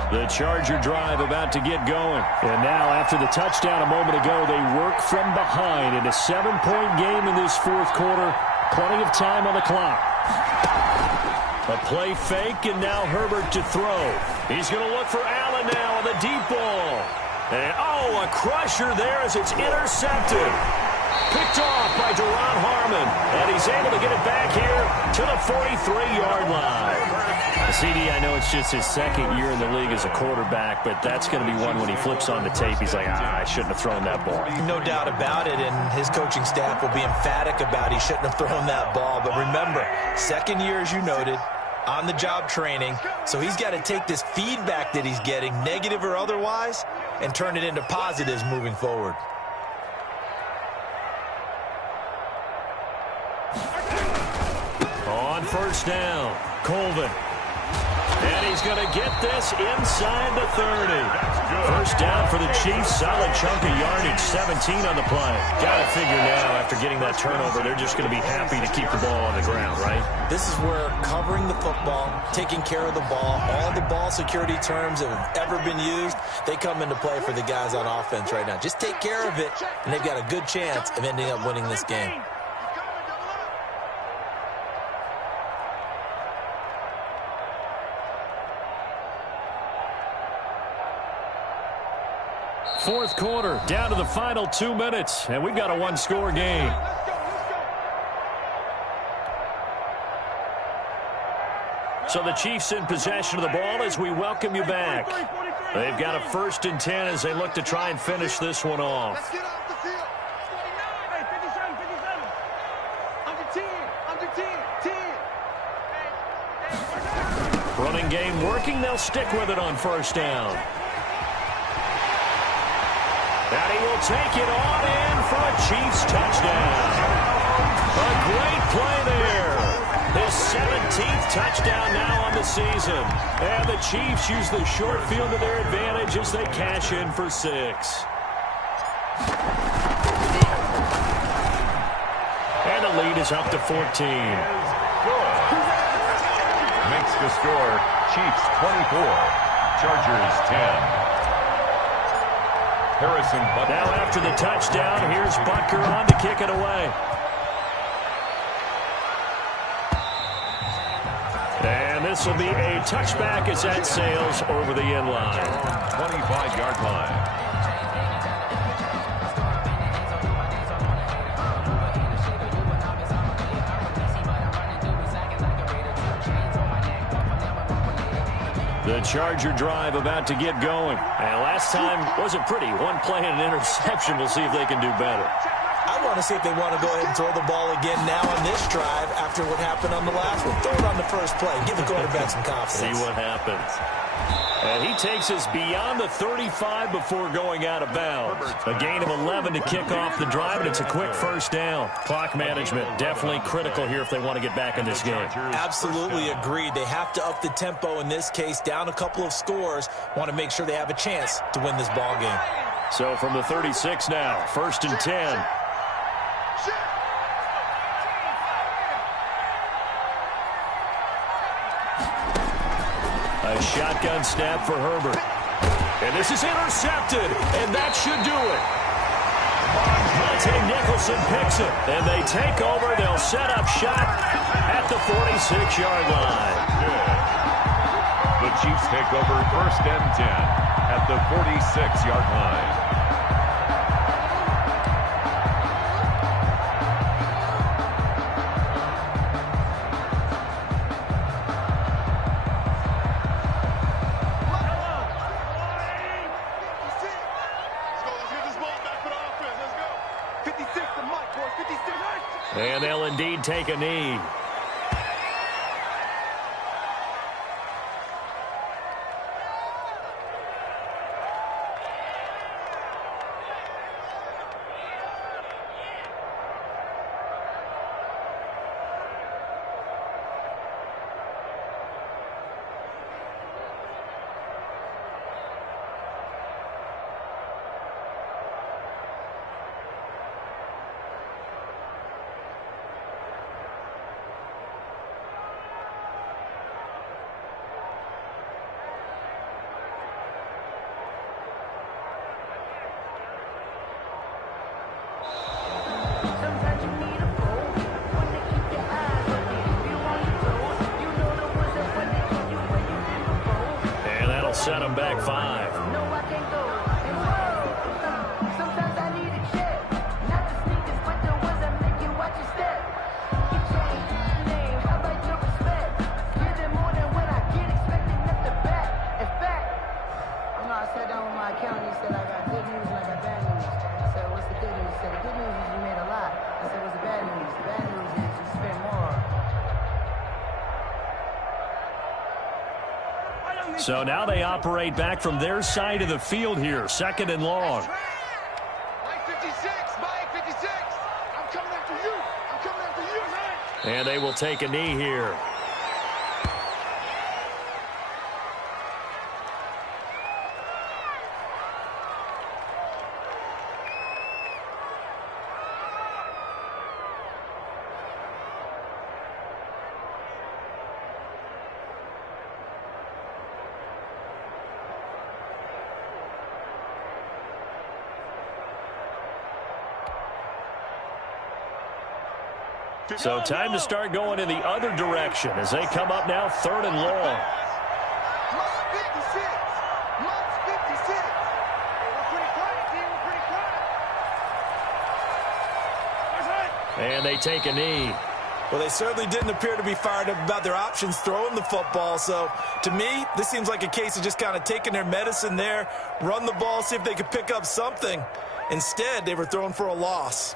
The Charger drive about to get going. And now, after the touchdown a moment ago, they work from behind in a 7-point game in this fourth quarter. Plenty of time on the clock. A play fake, and now Herbert to throw. He's going to look for Allen now on the deep ball. And, oh, a crusher there as it's intercepted. Picked off by Duron Harmon. And he's able to get it back here to the 43-yard line. CD, I know it's just his second year in the league as a quarterback, but that's going to be one when he flips on the tape. He's like, I shouldn't have thrown that ball. No doubt about it, and his coaching staff will be emphatic about he shouldn't have thrown that ball. But remember, second year, as you noted, on-the-job training, so he's got to take this feedback that he's getting, negative or otherwise, and turn it into positives moving forward. On first down, Colvin. And he's going to get this inside the 30. First down for the Chiefs. Solid chunk of yardage, 17 on the play. Got to figure now, after getting that turnover, they're just going to be happy to keep the ball on the ground, right? This is where covering the football, taking care of the ball, all the ball security terms that have ever been used, they come into play for the guys on offense right now. Just take care of it, and they've got a good chance of ending up winning this game. Fourth quarter, down to the final 2 minutes, and we've got a one-score game. So the Chiefs in possession of the ball as we welcome you back. They've got a 1st and 10 as they look to try and finish this one off. Let's get off the field. 57, 57. Under 10, 10. Running game working. They'll stick with it on 1st down. And he will take it on in for a Chiefs touchdown. A great play there. His 17th touchdown now on the season. And the Chiefs use the short field to their advantage as they cash in for 6. And the lead is up to 14. Makes the score Chiefs 24, Chargers 10. Harrison Butker. Now after the touchdown, here's Butker on to kick it away. And this will be a touchback as that sails over the end line. 25-yard line. The Charger drive about to get going. And last time wasn't pretty. One play and an interception. We'll see if they can do better. I want to see if they want to go ahead and throw the ball again now on this drive after what happened on the last one. Throw it on the first play. Give the quarterback some confidence. See what happens. And he takes us beyond the 35 before going out of bounds. A gain of 11 to kick off the drive, and it's a quick 1st down. Clock management definitely critical here if they want to get back in this game. Absolutely agreed. They have to up the tempo in this case, down a couple of scores. Want to make sure they have a chance to win this ball game. So from the 36 now, 1st and 10. A shotgun snap for Herbert. And this is intercepted, and that should do it. Monte Nicholson picks it, and they take over. They'll set up shop at the 46-yard line. The Chiefs take over 1st and 10 at the 46-yard line. And they'll indeed take a knee. Set them back 5. Sometimes I need a check. Not the sneakers, but the ones that make you watch your step. You change your name, how about your respect? Get it more than what I get, expecting at the back. In fact, I sat down with my accountant. He said, I got good news and I got bad news. I said, what's the good news? He said, the good news is you made a lot. I said, what's the bad news? The bad news is you spent more. So now they operate back from their side of the field here. 2nd and long. Mike 56, Mike 56. I'm coming after you. I'm coming after you, man. And they will take a knee here. So time to start going in the other direction as they come up now 3rd and long. Mike 56. Mike 56. Hey, we're pretty quiet, team. We're pretty quiet. And they take a knee. Well, they certainly didn't appear to be fired up about their options throwing the football. So, to me, this seems like a case of just kind of taking their medicine there, run the ball, see if they could pick up something. Instead, they were throwing for a loss.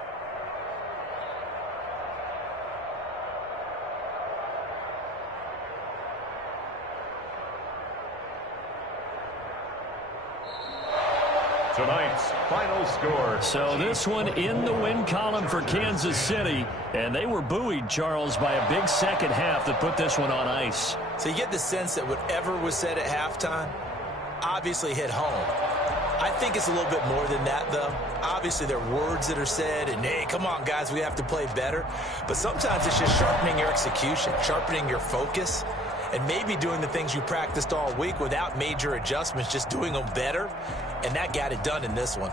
Tonight's final score. So this one in the win column for Kansas City. And they were buoyed, Charles, by a big second half that put this one on ice. So you get the sense that whatever was said at halftime obviously hit home. I think it's a little bit more than that, though. Obviously, there are words that are said, and, hey, come on, guys, we have to play better. But sometimes it's just sharpening your execution, sharpening your focus, and maybe doing the things you practiced all week without major adjustments, just doing them better. And that got it done in this one.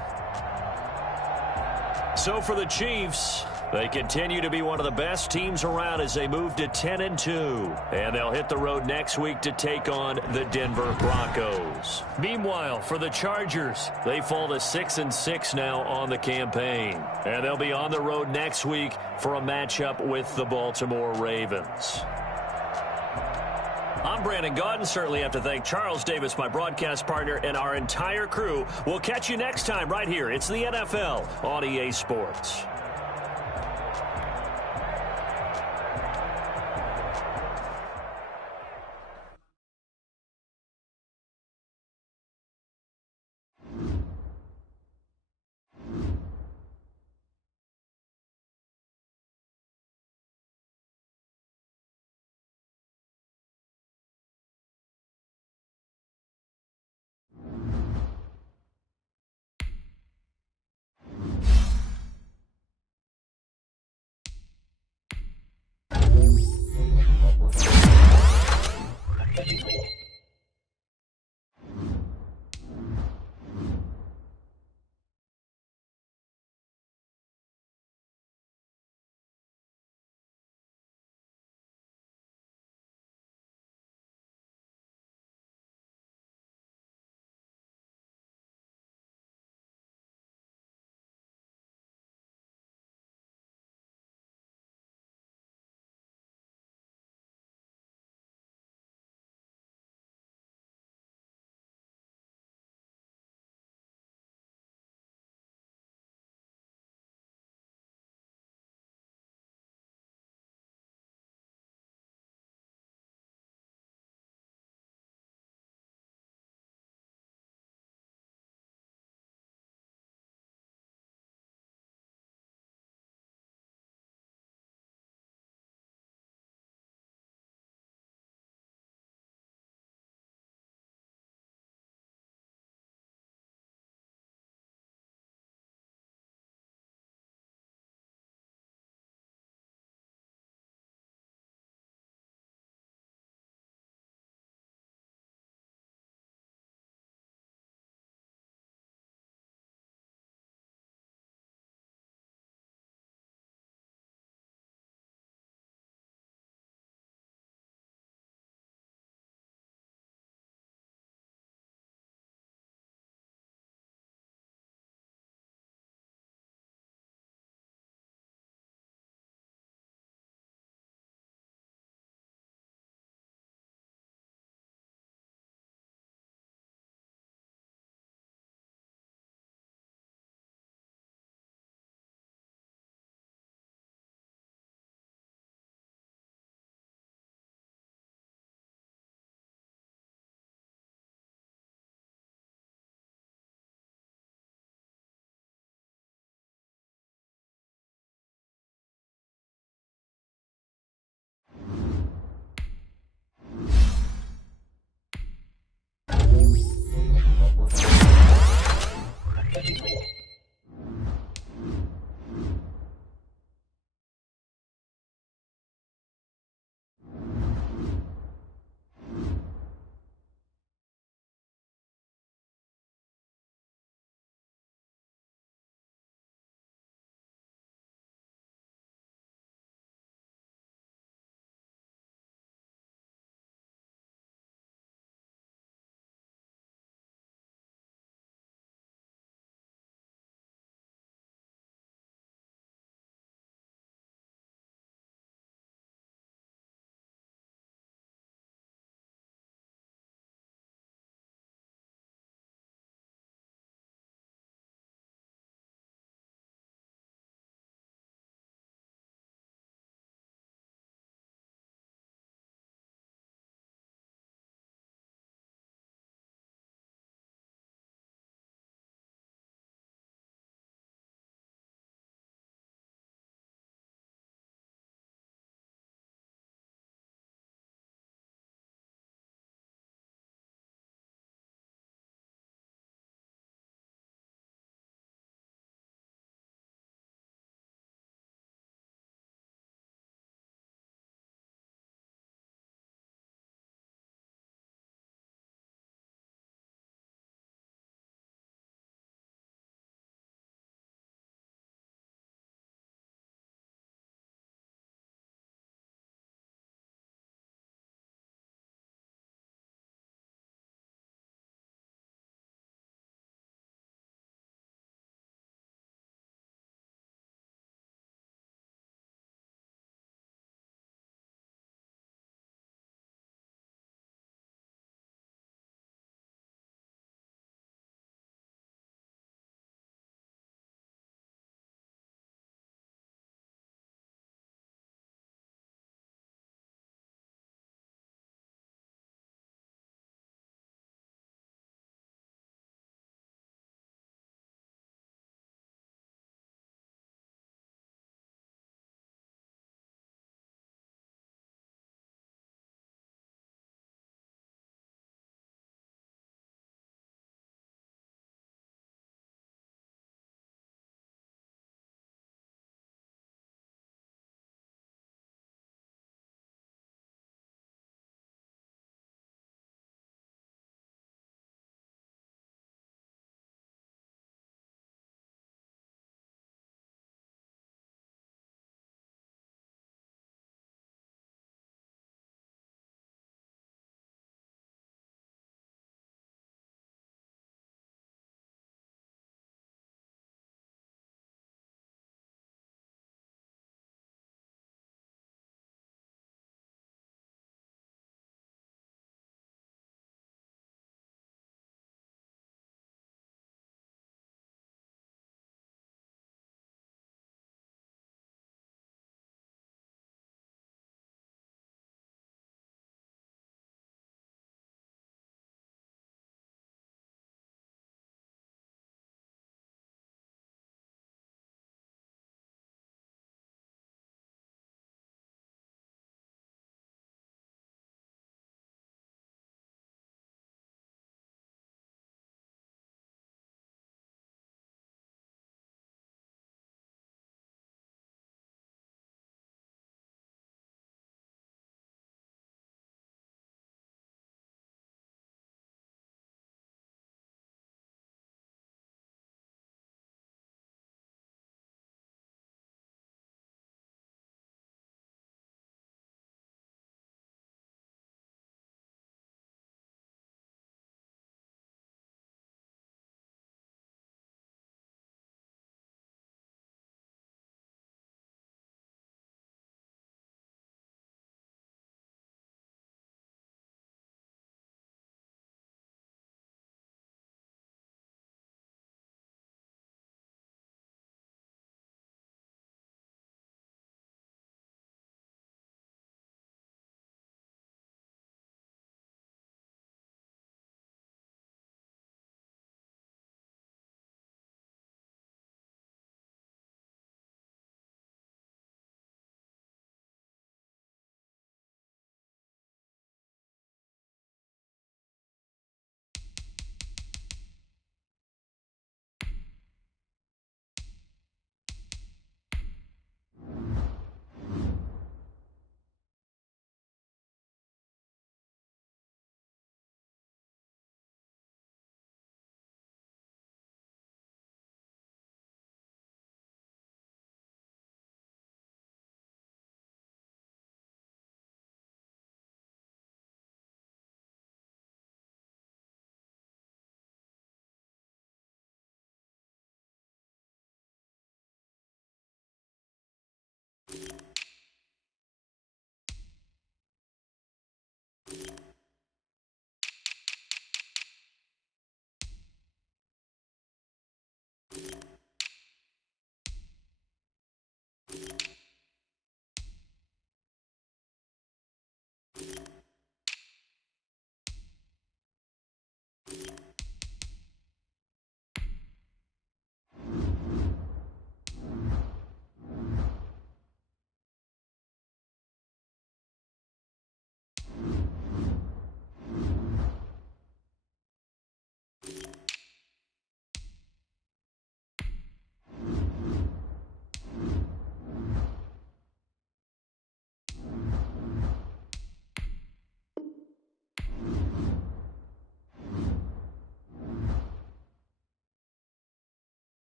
So for the Chiefs, they continue to be one of the best teams around as they move to 10-2. And they'll hit the road next week to take on the Denver Broncos. Meanwhile, for the Chargers, they fall to 6-6 now on the campaign. And they'll be on the road next week for a matchup with the Baltimore Ravens. I'm Brandon Gaudin. Certainly have to thank Charles Davis, my broadcast partner, and our entire crew. We'll catch you next time right here. It's the NFL on EA Sports.